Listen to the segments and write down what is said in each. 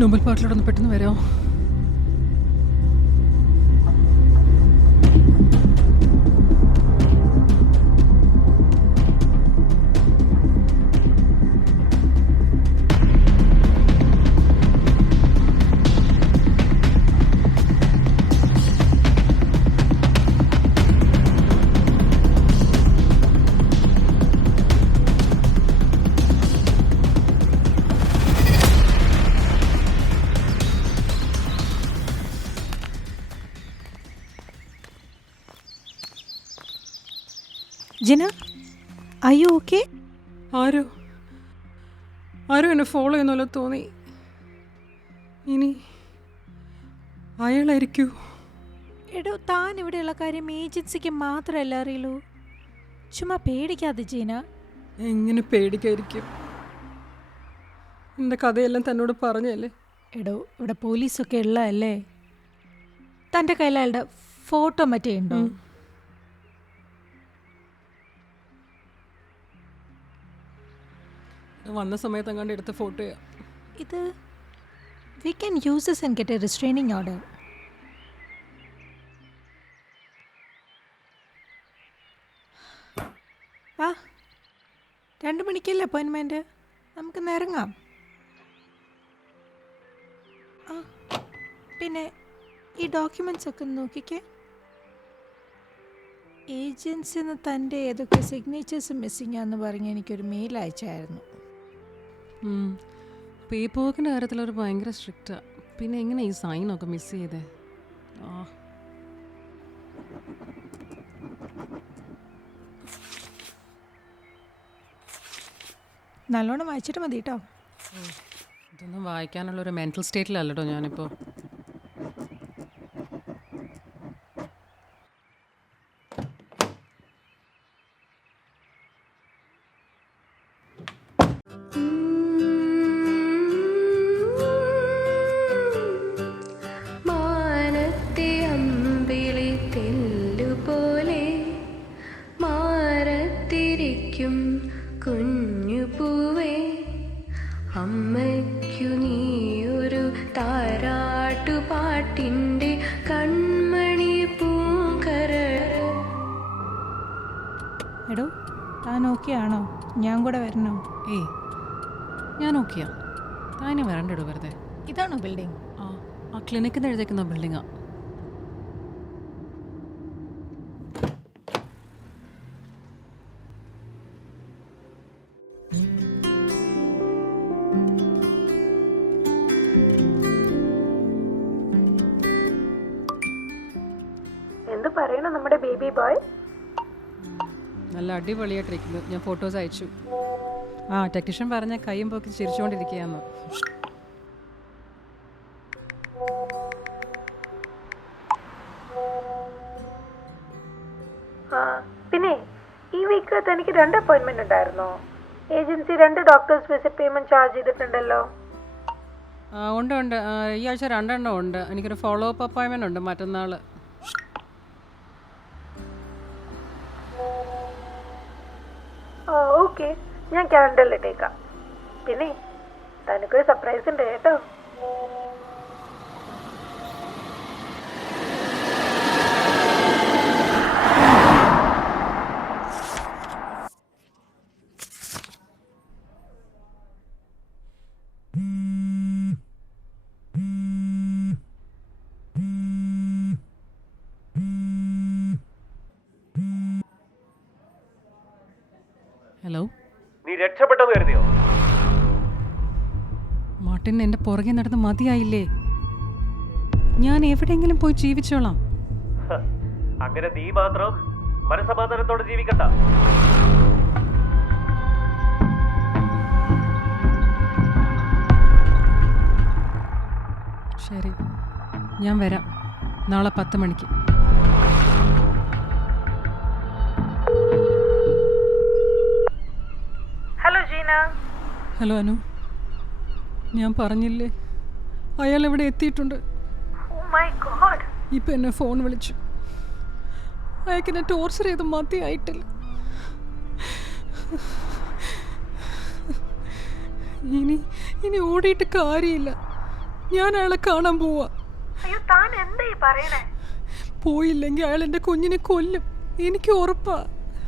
Nobel പാർക്കിലോടൊന്ന് പെട്ടെന്ന് വരാമോ? ജിന, are you okay? ആരോ എന്നെ ഫോളോ ചെയ്യുന്നല്ലോ തോന്നി. ഇനി അയാളായിരിക്കൂ. എടോ, താൻ ഇവിടെയുള്ള കാര്യം ഏജൻസിക്ക് മാത്രമല്ല അറിയുള്ളൂ. ചുമ്മാ പേടിക്കാതെ ജീന. എങ്ങനെ പേടിക്കായിരിക്കും? എൻ്റെ കഥയെല്ലാം തന്നോട് പറഞ്ഞല്ലേ. എടോ, ഇവിടെ പോലീസൊക്കെ ഉള്ളതല്ലേ. തൻ്റെ കയ്യിൽ അയാളുടെ ഫോട്ടോ മറ്റേ ഉണ്ടോ? വന്ന സമയത്ത് അങ്ങാണ്ട് എടുത്ത ഫോട്ടോയാ ഇത്. We can use this and get a restraining order. ആ, 2 മണിക്കല്ലേ അപ്പോയിൻമെൻറ്റ്? നമുക്കിന്ന് ഇറങ്ങാം. ആ, പിന്നെ ഈ ഡോക്യുമെൻറ്റ്സ് ഒക്കെ നോക്കിക്കേ. ഏജൻസിന്ന് തൻ്റെ ഏതൊക്കെ സിഗ്നേച്ചേഴ്സ് മിസ്സിംഗ് ആണെന്ന് പറഞ്ഞ് എനിക്കൊരു മെയിൽ അയച്ചായിരുന്നു. പേപ്പർ വർക്കിൻ്റെ കാര്യത്തിൽ അവർ ഭയങ്കര സ്ട്രിക്റ്റാണ്. പിന്നെ എങ്ങനെ ഈ സൈനൊക്കെ മിസ് ചെയ്തേ? നല്ലോണം വായിച്ചിട്ട് മതി കേട്ടോ. ഇതൊന്നും വായിക്കാനുള്ളൊരു മെൻറ്റൽ സ്റ്റേറ്റിലല്ലോ ഞാനിപ്പോൾ. കുഞ്ഞുപൂവേ, അമ്മയ്ക്കു നീയൊരു താരാട്ടുപാട്ടിൻ്റെ കൺമണി പൂങ്കര. എടോ, താൻ ഓക്കെ ആണോ? ഞാൻ കൂടെ വരണോ? ഏയ്, ഞാൻ ഓക്കെയാ. താനെ വരണ്ടിടൂ വെറുതെ. ഇതാണോ ബിൽഡിംഗ്? ആ ക്ലിനിക്കിൽ എഴുതേക്കുന്ന ബിൽഡിങ്ങാ. എന്ത് പറയണോ നമ്മുടെ ബേബി ബോയ്? നല്ല അടിപൊളിയായിട്ടിരിക്കുന്നു. ഞാൻ ഫോട്ടോസ് അയച്ചു. ടെക്നീഷ്യൻ പറഞ്ഞ കയ്യും പോക്കി ചിരിച്ചുകൊണ്ടിരിക്കുകയാന്ന്. പിന്നെ ഈ വീക്ക് തനിക്ക് 2 അപ്പോയിൻമെന്റ് ഉണ്ടായിരുന്നോ? Agency 2 doctors visit payment charge ചെയ്തിട്ടുണ്ടല്ലോ. ഉണ്ട്. ഈ ആഴ്ച 2 എണ്ണം ഉണ്ട്. എനിക്കൊരു ഫോളോ അപ്പ് അപ്പോയിൻമെന്റ് ഉണ്ട് മറ്റന്നാൾ. ഓക്കെ, ഞാൻ ക്യാലണ്ടറിൽ ഇട്ടേക്കാം. പിന്നെ തനിക്കൊരു സർപ്രൈസ് ഉണ്ട് കേട്ടോ. ഹലോ, നീ രക്ഷപ്പെട്ടെന്ന് കരുതിയോ? മാർട്ടിൻ എൻ്റെ പുറകെ നടന്ന് മതിയായില്ലേ? ഞാൻ എവിടെയെങ്കിലും പോയി ജീവിച്ചോളാം. അങ്ങനെ നീ മാത്രം മനസമാധാനത്തോടെ ജീവിക്കണ്ട. ശരി, ഞാൻ വരാം നാളെ 10 മണിക്ക്. ഹലോ ജീന. ഹലോ അനു, ഞാൻ പറഞ്ഞില്ലേ അയാൾ ഇവിടെ എത്തിയിട്ടുണ്ട്. Oh my God. ഇപ്പം എന്നെ ഫോൺ വിളിച്ചു. അയാൾക്ക് എന്നെ ടോർച്ചർ ചെയ്ത് മതിയായിട്ടില്ല. ഇനി ഓടിയിട്ട് കാര്യമില്ല. ഞാൻ അയാളെ കാണാൻ പോവാ. അയ്യോ താൻ എന്താ ഈ പറയണേ? പോയില്ലെങ്കിൽ അയാൾ എൻ്റെ കുഞ്ഞിനെ കൊല്ലും, എനിക്ക് ഉറപ്പാ.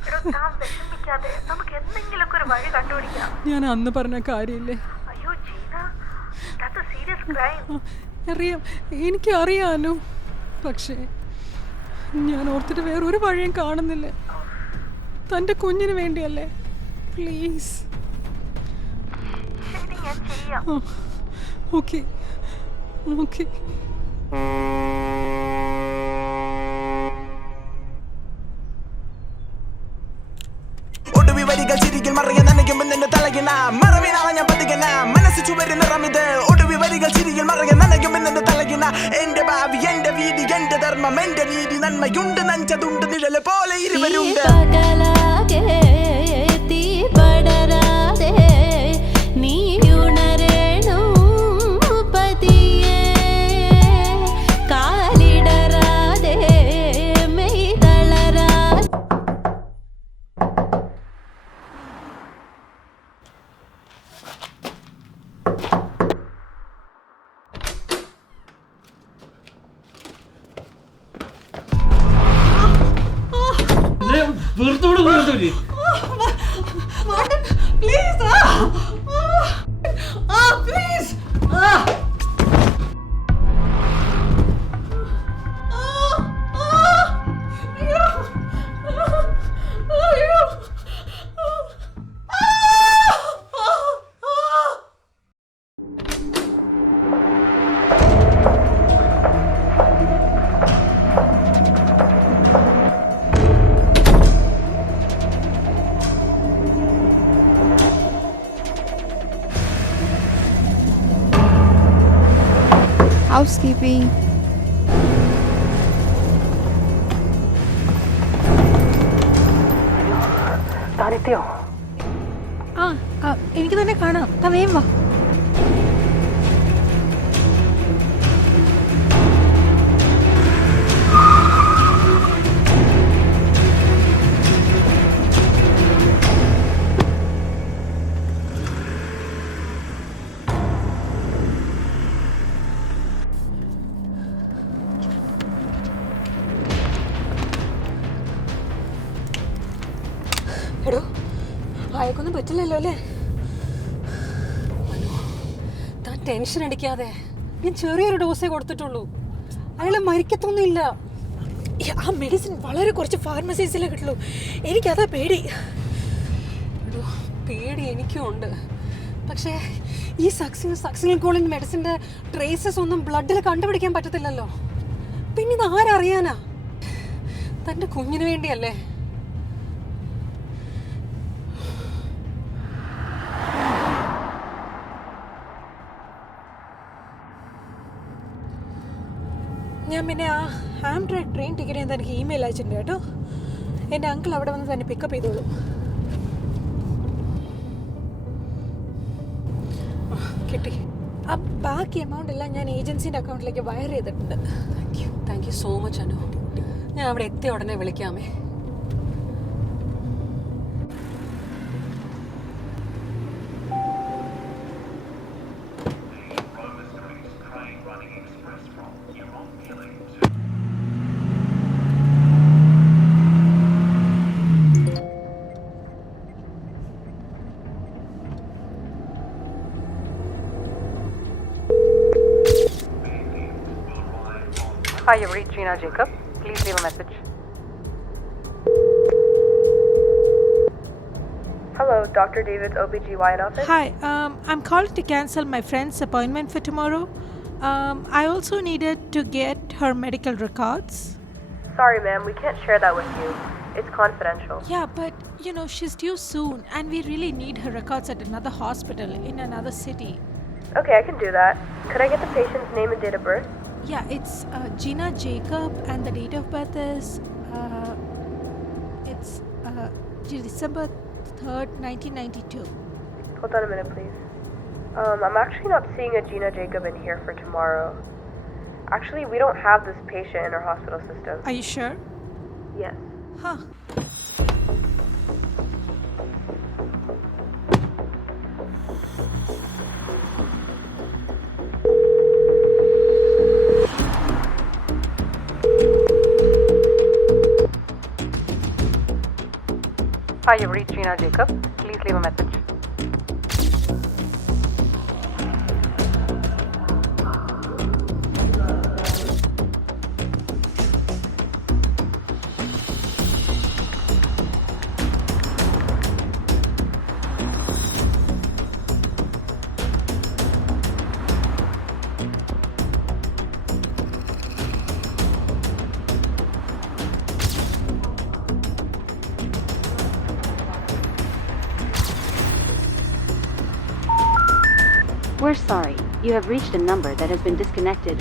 എടോ താൻ വിഷമിക്കാതെ നമുക്ക് എന്തെങ്കിലുമൊക്കെ ഒരു വഴി കണ്ടുപിടിക്കാം. ഞാൻ അന്ന് പറഞ്ഞ കാര്യമില്ലേ? അയ്യോ Jeena, that's a serious crime. അറിയാം, എനിക്കറിയാനോ. പക്ഷേ ഞാൻ ഓർത്തിട്ട് വേറൊരു വഴിയും കാണുന്നില്ല. തൻ്റെ കുഞ്ഞിന് വേണ്ടിയല്ലേ, പ്ലീസ്. ശരി ഞാൻ ചെയ്യാം. Okay okay. ഒടുവി വരികൾ ചിരികൾ മറയ നനയ്ക്കും നിന്റെ തലകിന മറവിനാണ് ഞാൻ പതികന മനസ്സ് ചുവരി നിറമിത്. ഒടുവി വരികൾ ചിരികൾ മറയ നനയ്ക്കും നിന്റെ തലകിന എന്റെ ഭാവി എന്റെ വീതി എന്റെ ധർമ്മം എന്റെ നീതി നന്മയുണ്ട് നഞ്ചതുണ്ട് നിഴല് പോലെ ഇരുവരുണ്ട്. Housekeeping. താനെത്തിയോ? എനിക്ക് തന്നെ കാണാം. താൻ വേഗം വാ. എടോ, അയക്കൊന്നും പറ്റില്ലല്ലോ അല്ലേ? താൻ ടെൻഷൻ അടിക്കാതെ, ഞാൻ ചെറിയൊരു ഡോസേ കൊടുത്തിട്ടുള്ളൂ. അയാളെ മരിക്കത്തൊന്നുമില്ല. ആ മെഡിസിൻ വളരെ കുറച്ച് ഫാർമസീസിലേ കിട്ടുള്ളൂ. എനിക്കതാ പേടി. എടോ, പേടി എനിക്കും ഉണ്ട്. പക്ഷേ ഈ സക്സിനിൽ കോളിൻ മെഡിസിൻ്റെ ട്രേസസ് ഒന്നും ബ്ലഡിൽ കണ്ടുപിടിക്കാൻ പറ്റത്തില്ലല്ലോ. പിന്നെ ഇത് ആരറിയാനാ? തൻ്റെ കുഞ്ഞിന് വേണ്ടിയല്ലേ? ഞാൻ പിന്നെ ആ ആംട്രാക്ക് ട്രെയിൻ ടിക്കറ്റ് ഞാൻ തനിക്ക് ഇമെയിൽ അയച്ചിട്ടുണ്ട് കേട്ടോ. എൻ്റെ അങ്കിൾ അവിടെ വന്ന് തന്നെ പിക്കപ്പ് ചെയ്തോളൂ. കിട്ടി. ആ ബാക്കി എമൗണ്ട് എല്ലാം ഞാൻ ഏജൻസിൻ്റെ അക്കൗണ്ടിലേക്ക് വയർ ചെയ്തിട്ടുണ്ട്. Thank you so much Anu. ഞാൻ അവിടെ എത്തിയ ഉടനെ വിളിക്കാമേ. Hi, you've reached Gina Jacob. Please leave a message. Hello, Dr. David's OBGYN office. Hi, I'm calling to cancel my friend's appointment for tomorrow. I also needed to get her medical records. Sorry, ma'am, we can't share that with you. It's confidential. Yeah, but you know, she's due soon and we really need her records at another hospital in another city. Okay, I can do that. Could I get the patient's name and date of birth? Yeah, it's Gina Jacob and the date of birth is December 3rd, 1992. Hold on a minute, please. I'm actually not seeing a Gina Jacob in here for tomorrow. Actually, we don't have this patient in our hospital system. Are you sure? Yes. Huh. Hi, you've reached Gina Jacob. Please leave a message. We're sorry. You have reached a number that has been disconnected.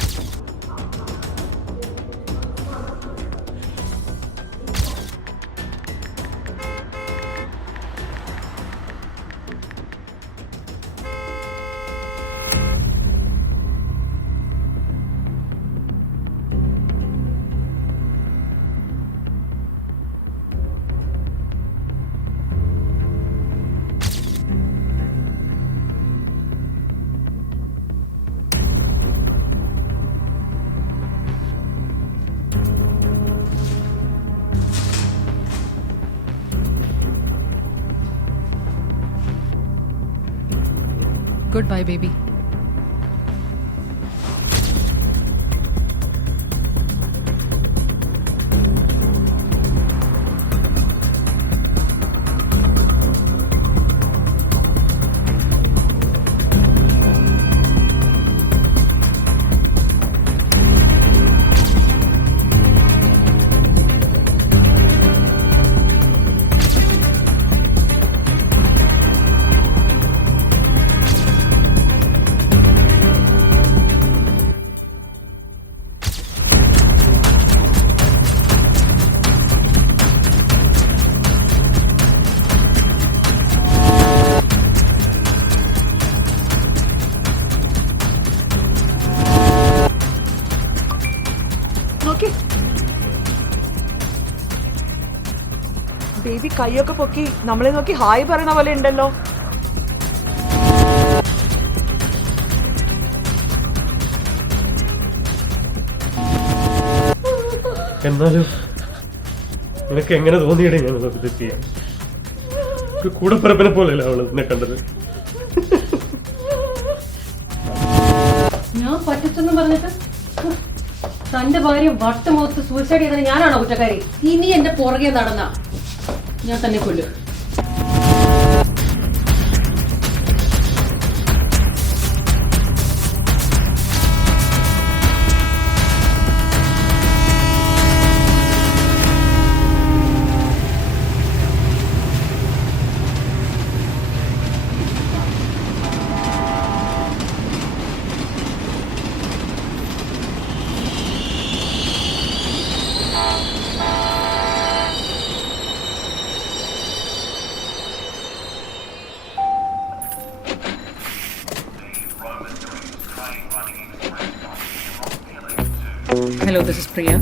Goodbye, baby. നോക്കി baby കൈയൊക്കെ പൊക്കി നമ്മളെ നോക്കി hi പറയുന്ന പോലെ ഉണ്ടല്ലോ. എന്നാലും നിനക്ക് എങ്ങനെ തോന്നിയിടേ ഞാൻ ഇത് ചെയ്യാൻ? ഒരു കൂടപ്പിറപ്പിനെ പോലെയല്ല അവള് എന്നെ കണ്ടത്. ഞാൻ പറ്റിച്ചെന്ന് പറഞ്ഞിട്ട് തന്റെ ഭാര്യ വട്ടുമുഖത്ത് സൂസൈഡ് ചെയ്തത് ഞാനാണോ കുറ്റക്കാരി? ഇനി എന്റെ പുറകെ നടന്ന ഞാൻ തന്നെ കൊല്ലും. Hello, this is Priya.